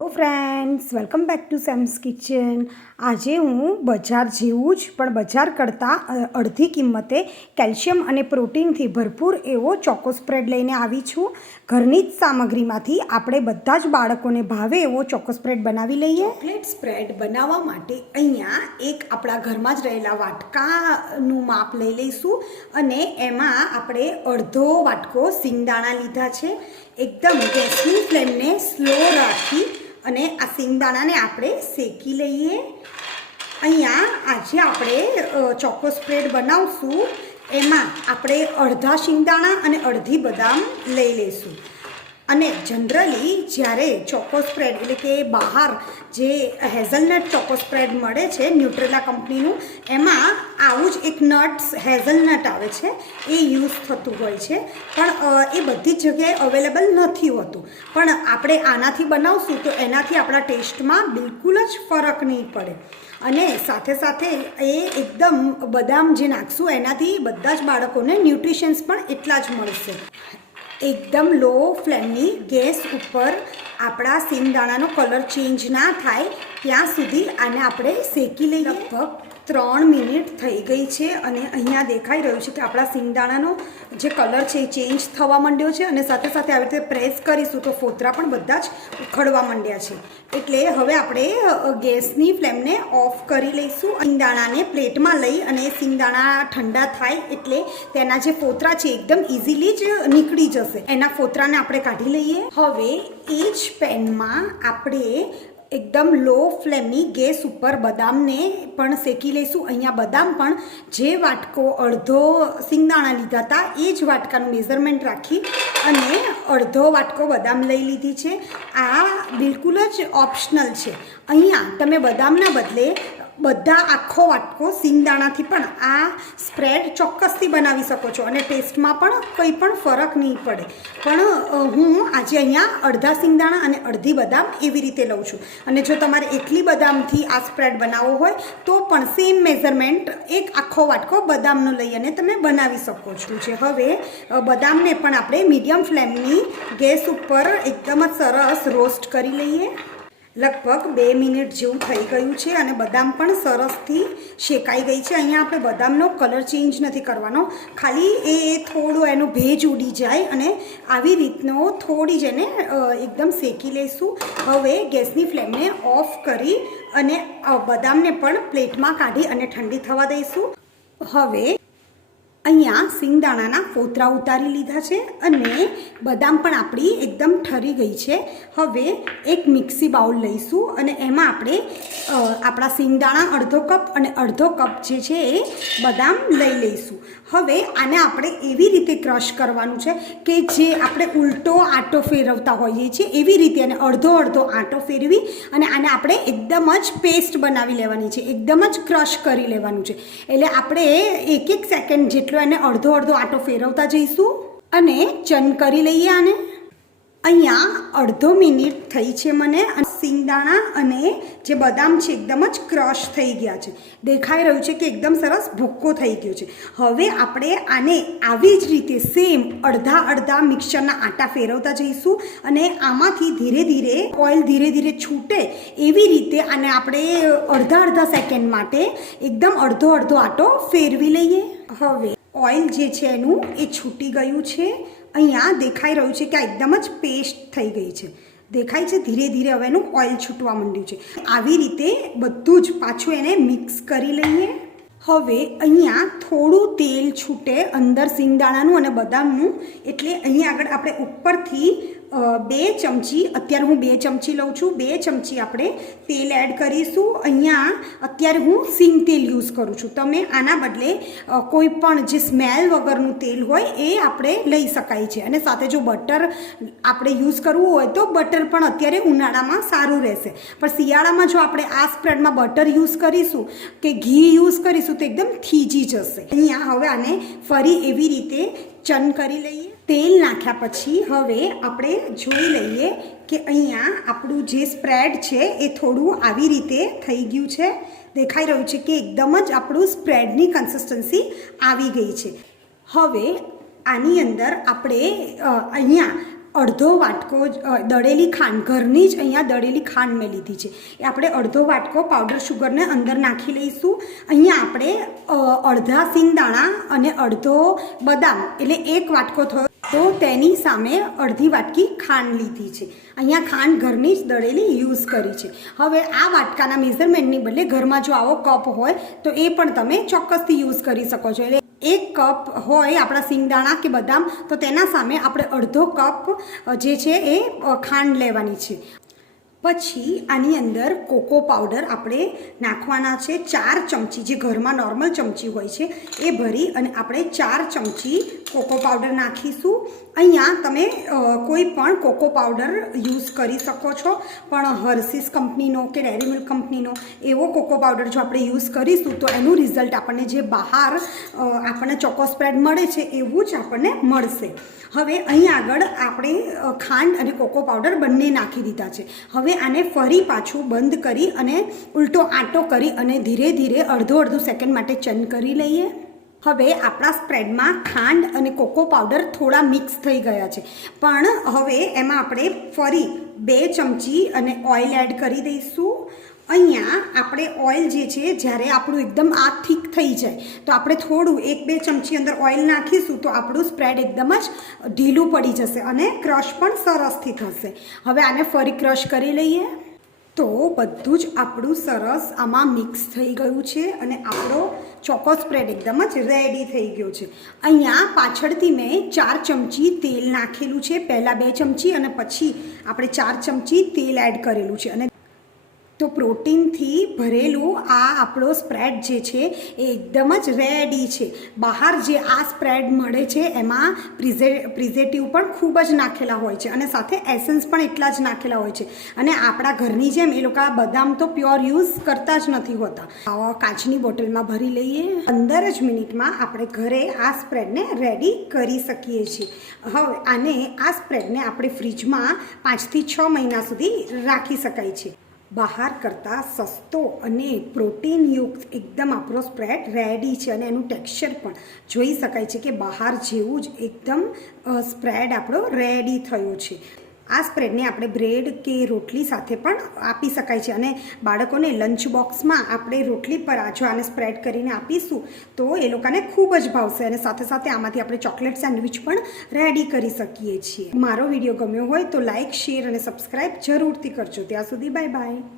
Hello friends, welcome back to Sam's kitchen. આજે હું બજાર જેવું જ, પણ બજાર કરતાં અડધી કિંમતે કેલ્શિયમ અને પ્રોટીનથી ભરપૂર એવો ચોકો સ્પ્રેડ લઈને આવી છું. ઘરની જ સામગ્રીમાંથી આપણે બધા જ બાળકોને ભાવે એવો ચોકો સ્પ્રેડ બનાવી લઈએ. ચોકલેટ સ્પ્રેડ બનાવવા માટે અહીંયા એક આપણા ઘરમાં જ રહેલા વાટકાનું માપ લઈ લઈશું અને એમાં આપણે અડધો વાટકો સિંગદાણા લીધા છે. એકદમ ગેસની ફ્લેમને સ્લો રાખી અને આ સિંગદાણાને આપણે શેકી લઈએ. અહીંયા આજે આપણે ચોકો સ્પ્રેડ બનાવશું. એમાં આપણે અડધા શિંગદાણા અને અડધી બદામ લઈ લઈશું. અને જનરલી જ્યારે ચોકો સ્પ્રેડ એટલે કે બહાર જે હેઝલનટ ચોકો સ્પ્રેડ મળે છે ન્યુટ્રેલા કંપનીનું, એમાં આવું જ એક નટ્સ હેઝલનટ આવે છે, એ યુઝ થતું હોય છે. પણ એ બધી જ જગ્યાએ અવેલેબલ નથી હોતું. પણ આપણે આનાથી બનાવશું તો એનાથી આપણા ટેસ્ટમાં બિલકુલ જ ફરક નહીં પડે. અને સાથે સાથે એ એકદમ બદામ જે નાખશું એનાથી બધા જ બાળકોને ન્યુટ્રિશન્સ પણ એટલા જ મળશે. એકદમ લો ફ્લેમની ગેસ ઉપર આપણા સિંગદાણાનો કલર ચેન્જ ના થાય, ત્યાં સુધી આને આપણે શેકી લઈએ. લગભગ ત્રણ મિનિટ થઈ ગઈ છે અને અહીંયા દેખાઈ રહ્યું છે કે આપણા સિંગદાણાનો જે કલર છે એ ચેન્જ થવા માંડ્યો છે અને સાથે સાથે આવી રીતે પ્રેસ કરીશું તો ફોતરા પણ બધા જ ઉખડવા માંડ્યા છે. એટલે હવે આપણે ગેસની ફ્લેમને ઓફ કરી લઈશું. સિંગદાણાને પ્લેટમાં લઈ અને સિંગદાણા ઠંડા થાય એટલે તેના જે ફોતરા છે એકદમ ઇઝીલી જ નીકળી જશે. એના ફોતરાને આપણે કાઢી લઈએ. હવે એ જ પેનમાં આપણે એકદમ લો ફ્લેમની ગેસ ઉપર બદામને પણ શેકી લઈશું. અહીંયા બદામ પણ જે વાટકો અડધો સિંગદાણા લીધા હતા, એ જ વાટકાનું મેઝરમેન્ટ રાખી અને અડધો વાટકો બદામ લઈ લીધી છે. આ બિલકુલ જ ઓપ્શનલ છે. અહીંયા તમે બદામના બદલે બધા આખો વાટકો સિંગદાણાથી પણ આ સ્પ્રેડ ચોક્કસથી બનાવી શકો છો અને ટેસ્ટમાં પણ કંઈ પણ ફરક નહીં પડે. પણ હું આજે અહીંયા અડધા સિંગદાણા અને અડધી બદામ એવી રીતે લઉં છું. અને જો તમારે એકલી બદામથી આ સ્પ્રેડ બનાવવો હોય, તો પણ સેમ મેઝરમેન્ટ એક આખો વાટકો બદામનો લઈ અને તમે બનાવી શકો છો. જે હવે બદામને પણ આપણે મીડિયમ ફ્લેમની ગેસ ઉપર એકદમ જ સરસ રોસ્ટ કરી લઈએ. લગભગ બે મિનિટ જેવું થઈ ગયું છે અને બદામ પણ સરસથી શેકાઈ ગઈ છે. અહીંયા આપણે બદામનો કલર ચેન્જ નથી કરવાનો. ખાલી એ થોડો એનો ભેજ ઉડી જાય અને આવી રીતનો થોડી જ એને એકદમ શેકી લઈશું હવે ગેસની ફ્લેમને ઓફ કરી અને બદામને પણ પ્લેટમાં કાઢી અને ઠંડી થવા દઈશું. હવે અહીંયા સિંગદાણાના ફોતરા ઉતારી લીધા છે અને બદામ પણ આપણી એકદમ ઠરી ગઈ છે. હવે એક મિક્સી બાઉલ લઈશું અને એમાં આપણે આપણા સિંગદાણા અડધો કપ અને અડધો કપ જે છે એ બદામ લઈ લઈશું. હવે આને આપણે એવી રીતે ક્રશ કરવાનું છે કે જે આપણે ઉલટો આટો ફેરવતા હોઈએ છીએ, એવી રીતે અને અડધો અડધો આટો ફેરવી અને આને આપણે એકદમ જ પેસ્ટ બનાવી લેવાની છે, એકદમ જ ક્રશ કરી લેવાનું છે. એટલે આપણે એક એક સેકન્ડ જેટલો એને અડધો અડધો આટો ફેરવતા જઈશું અને ચન કરી લઈએ આને. અહીંયા અડધો મિનિટ થઈ છે મને સિંગદાણા અને જે બદામ છે એકદમ જ ક્રશ થઈ ગયા છે. દેખાઈ રહ્યું છે કે એકદમ સરસ ભૂક્કો થઈ ગયો છે. હવે આપણે આને આવી જ રીતે સેમ અડધા અડધા મિક્સરના આટા ફેરવતા જઈશું અને આમાંથી ધીરે ધીરે ઓઇલ ધીરે ધીરે છૂટે એવી રીતે આને આપણે અડધા અડધા સેકન્ડ માટે એકદમ અડધો અડધો આટો ફેરવી લઈએ. હવે ઓઇલ જે છે એનું, એ છૂટી ગયું છે. અહીંયા દેખાઈ રહ્યું છે કે આ એકદમ જ પેસ્ટ થઈ ગઈ છે. દેખાય છે ધીરે ધીરે હવે એનું ઓઇલ છૂટવા માંડ્યું છે. આવી રીતે બધું જ પાછું એને મિક્સ કરી લઈએ. હવે અહીંયા થોડું તેલ છૂટે અંદર સિંગદાણાનું અને બદામનું. એટલે અહીંયા આગળ આપણે ઉપરથી બે ચમચી, અત્યારે હું બે ચમચી લઉં છું. બે ચમચી આપણે તેલ એડ કરીશું. અહીંયા અત્યારે હું સિંગ તેલ યુઝ કરું છું. તમે આના બદલે કોઈ પણ જે સ્મેલ વગરનું તેલ હોય એ આપણે લઈ શકાય છે. અને સાથે જો બટર આપણે યુઝ કરવું હોય તો બટર પણ અત્યારે ઉનાળામાં સારું રહેશે. પણ શિયાળામાં જો આપણે આ સ્પ્રેડમાં બટર યુઝ કરીશું કે ઘી યુઝ કરીશું તો એકદમ થીજી જશે. અહીંયા હવે આને ફરી એવી રીતે ચન કરી લઈએ. તેલ નાખ્યા પછી હવે આપણે જોઈ લઈએ કે અહીંયા આપણું જે સ્પ્રેડ છે એ થોડું આવી રીતે થઈ ગયું છે. દેખાઈ રહ્યું છે કે એકદમ જ આપણું સ્પ્રેડની કન્સિસ્ટન્સી આવી ગઈ છે. હવે આની અંદર આપણે અહીંયા અડધો વાટકો દળેલી ખાંડ, ઘરની જ અહીંયા દળેલી ખાંડ મેં લીધી છે. એ આપણે અડધો વાટકો પાવડર શુગરને અંદર નાખી લઈશું. અહીંયા આપણે અડધા સિંગદાણા અને અડધો બદામ, એટલે એક વાટકો થયો. તો તેની સામે અડધી વાટકી ખાંડ લીધી છે. અહીંયા ખાંડ ઘરની જ દળેલી યુઝ કરી છે. હવે આ વાટકાના મેઝરમેન્ટની બદલે ઘરમાં જો આવો કપ હોય, તો એ પણ તમે ચોક્કસથી યુઝ કરી શકો છો. એટલે એક કપ હોય આપણા સિંગદાણા કે બદામ, તો તેના સામે આપણે અડધો કપ જે છે એ ખાંડ લેવાની છે. પછી આની અંદર કોકો પાવડર આપણે નાખવાના છે. ચાર ચમચી, જે ઘરમાં નોર્મલ ચમચી હોય છે, એ ભરી અને આપણે ચાર ચમચી કોકો પાવડર નાખીશું. અહીંયા તમે કોઈ પણ કોકો પાવડર યુઝ કરી શકો છો. પણ હર્સિસ કંપનીનો કે ડેરી મિલ્ક કંપનીનો એવો કોકો પાવડર જો આપણે યુઝ કરીશું, તો એનું રિઝલ્ટ આપણને જે બહાર આપણને ચોકો સ્પ્રેડ મળે છે, એવું જ આપણને મળશે. હવે અહીં આગળ આપણે ખાંડ અને કોકો પાવડર બંને નાખી દીધા છે. હવે આને ફરી પાછું બંધ કરી અને ઉલટો આંટો કરી અને ધીરે ધીરે અડધો અડધો સેકન્ડ માટે ચન કરી લઈએ. હવે આપણા સ્પ્રેડમાં ખાંડ અને કોકો પાવડર થોડા મિક્સ થઈ ગયા છે. પણ હવે એમાં આપણે ફરી બે ચમચી અને ઓઇલ એડ કરી દઈશું. અહીંયા આપણે ઓઇલ જે છે, જ્યારે આપણું એકદમ આ થીક થઈ જાય, તો આપણે થોડું એક બે ચમચી અંદર ઓઇલ નાખીશું, તો આપણું સ્પ્રેડ એકદમ જ ઢીલું પડી જશે અને ક્રશ પણ સરસથી થશે. હવે આને ફરી ક્રશ કરી લઈએ. તો બધું જ આપણું સરસ આમાં મિક્સ થઈ ગયું છે અને આપણો ચોકો સ્પ્રેડ એકદમ જ રેડી થઈ ગયો છે. અહીંયા પાછળથી મેં ચાર ચમચી તેલ નાખેલું છે. પહેલાં બે ચમચી અને પછી આપણે ચાર ચમચી તેલ એડ કરેલું છે. અને તો પ્રોટીનથી ભરેલું આ આપણો સ્પ્રેડ જે છે એ એકદમ જ રેડી છે. બહાર જે આ સ્પ્રેડ મળે છે એમાં પ્રિઝે, પ્રિઝેટિવ પણ ખૂબ જ નાખેલા હોય છે અને સાથે એસન્સ પણ એટલા જ નાખેલા હોય છે. અને આપણા ઘરની જેમ એ લોકો બદામ તો પ્યોર યુઝ કરતા જ નથી હોતા. કાચની બોટલમાં ભરી લઈએ. પંદર જ મિનિટમાં આપણે ઘરે આ સ્પ્રેડને રેડી કરી શકીએ છીએ. હવે આને આ સ્પ્રેડને આપણે ફ્રીજમાં પાંચથી છ મહિના સુધી રાખી શકાય છે. બહાર કરતાં સસ્તો અને પ્રોટીનયુક્ત, એકદમ આપણો સ્પ્રેડ રેડી છે અને એનું ટેક્સચર પણ જોઈ શકાય છે કે બહાર જેવું જ એકદમ સ્પ્રેડ આપણો રેડી થયો છે. આ સ્પ્રેડને આપણે બ્રેડ કે રોટલી સાથે પણ આપી શકાય છે. અને બાળકોને લંચ બોક્સમાં આપણે રોટલી પર આ જો આને સ્પ્રેડ કરીને આપીશું તો એ લોકોને ખૂબ જ ભાવશે. અને સાથે સાથે આમાંથી આપણે ચોકલેટ સેન્ડવિચ પણ રેડી કરી શકીએ છીએ. મારો વીડિયો ગમ્યો હોય તો લાઇક શેર અને સબસ્ક્રાઈબ જરૂરથી કરજો. ત્યાં સુધી બાય બાય.